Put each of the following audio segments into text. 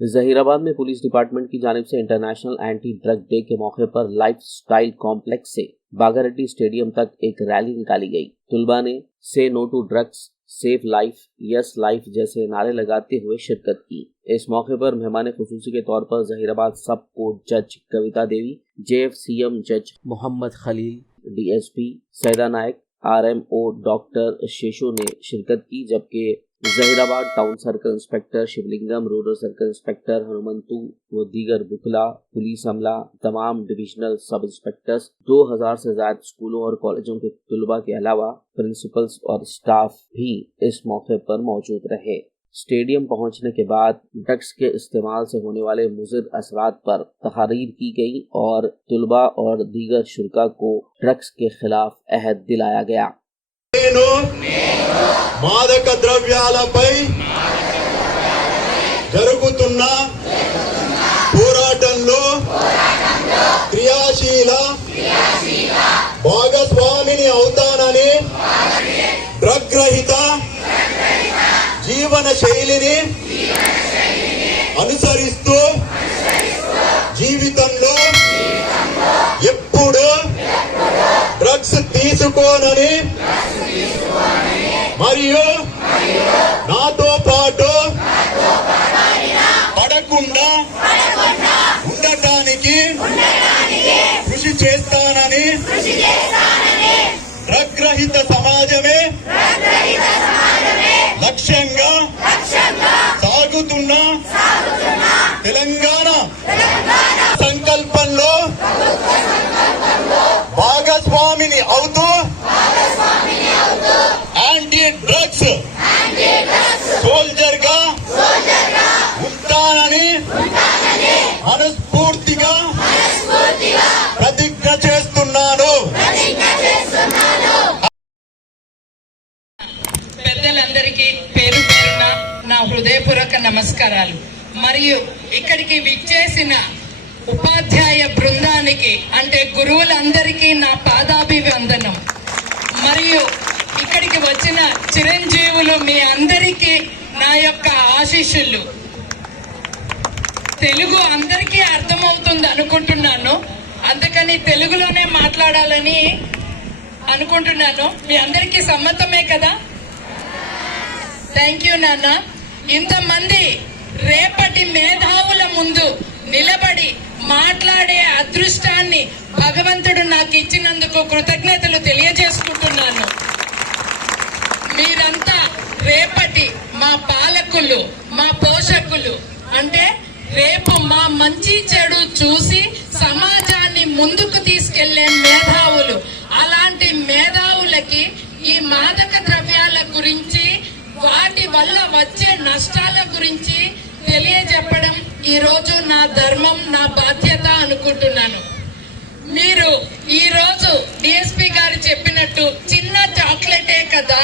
जहीराबाद में police department की जानिब से इंटरनेशनल एंटी ड्रग डे के मौके पर लाइफ स्टाइल कॉम्प्लेक्स से बागारेड्डी स्टेडियम तक एक रैली निकाली गई। तुलबा ने से no to drugs, safe life, yes life जैसे नारे लगाते हुए शिरकत की। इस मौके पर मेहमान खुसूसी के तौर पर जहीराबाद सब कोर्ट जज कविता देवी, JFCM जज Mohammed Khalil, DSP Saida Naik, RMO doctor Seshu ने शिरकत की, जबकि Zaheerabad town circle inspector Shivalingam, rural circle inspector Hanumanthu व दीगर बुकला, पुलिस अमला, तमाम डिविजनल सब इंस्पेक्टर्स, 2000 से ज्यादा स्कूलों और कॉलेजों के तुलबा के अलावा प्रिंसिपल्स और स्टाफ भी इस मौके पर मौजूद रहे। स्टेडियम पहुंचने के बाद ड्रग्स के इस्तेमाल से होने वाले मुज़िर असरात पर तहरीर की गई और तुलबा और दीगर शुरका को ड्रग्स के खिलाफ अहद दिलाया गया। మాదక ద్రవ్యాలపై జరుగుతున్న పోరాటంలో క్రియాశీల భాగస్వామిని అవుతానని డ్రగ్ రహిత జీవన శైలిని అనుసరిస్తూ జీవితంలో ఎప్పుడు డ్రగ్స్ తీసుకోనని మరియు నాతో పాటు పడకుండా ఉండటానికి కృషి చేస్తానని డ్రగ్ రహిత సమాజమే లక్ష్యంగా సాగుతున్న తెలంగాణ సంకల్పంలో భాగస్వామిని అవుతూ యాంటీ డ్రగ్స్ సోల్జర్ గా ఉంటానని మనస్ఫూర్తిగా ప్రతిజ్ఞ చేస్తున్నాను। పెద్దలందరికీ పేరు పేరున నా హృదయపూర్వక నమస్కారాలు। మరియు ఇక్కడికి విచ్చేసిన ఉపాధ్యాయ బృందానికి అంటే గురువులందరికీ నా పాదాభివందనం। మరియు ఇక్కడికి వచ్చిన చిరంజీవులు మీ అందరికీ నా యొక్క ఆశీస్సులు। తెలుగు అందరికీ అర్థమవుతుంది అనుకుంటున్నాను, అందుకని తెలుగులోనే మాట్లాడాలని అనుకుంటున్నాను। మీ అందరికీ సమ్మతమే కదా? థ్యాంక్ యూ నాన్న। ఇంతమంది రేపటి మేధావుల ముందు నిలబడి మాట్లాడే అదృష్టాన్ని భగవంతుడు నాకు ఇచ్చినందుకు కృతజ్ఞతలు తెలియజేసుకుంటున్నాను। మీరంతా రేపటి మా పాలకులు, మా పోషకులు, అంటే రేపు మా మంచి చెడు చూసి సమాజాన్ని ముందుకు తీసుకెళ్లే మేధావులు। అలాంటి మేధావులకి ఈ మాదక ద్రవ్యాల గురించి, వాటి వల్ల వచ్చే నష్టాల గురించి తెలియజెప్పడం ఈ రోజు నా ధర్మం, నా బాధ్యత అనుకుంటున్నాను। మీరు ఈ రోజు DSP గారు చెప్పినట్టు చిన్న చాక్లెటే కదా,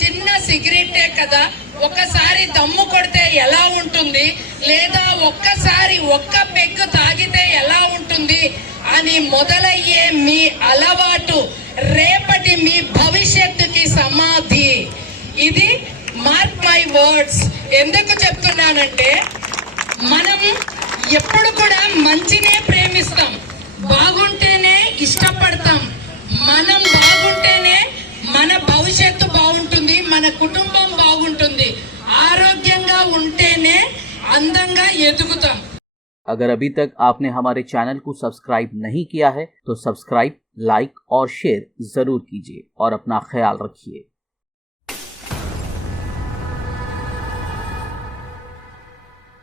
చిన్న సిగరెటే కదా, ఒక్కసారి దమ్ము కొడితే ఎలా ఉంటుంది, లేదా ఒక్కసారి ఒక్క పెగ్గు తాగితే ఎలా ఉంటుంది అని మొదలయ్యే మీ అలవాటు రేపటి మీ భవిష్యత్తుకి సమాధి। ఇది మార్క్ మై వర్డ్స్। ఎందుకు చెప్తున్నానంటే మనం ఎప్పుడు కూడా మంచినే ప్రేమిస్తాం, బాగుంటేనే ఇష్టపడతాం। మనం బాగుంటేనే మన భవిష్యత్తు బాగుంటుంది, మన కుటుంబం బాగుంటుంది, ఆరోగ్యంగా ఉంటేనే అందంగా ఎదుగుతాం। अगर अभी तक आपने हमारे चैनल को सब्सक्राइब नहीं किया है तो सब्सक्राइब, लाइक और शेयर जरूर कीजिए और अपना ख्याल रखिए।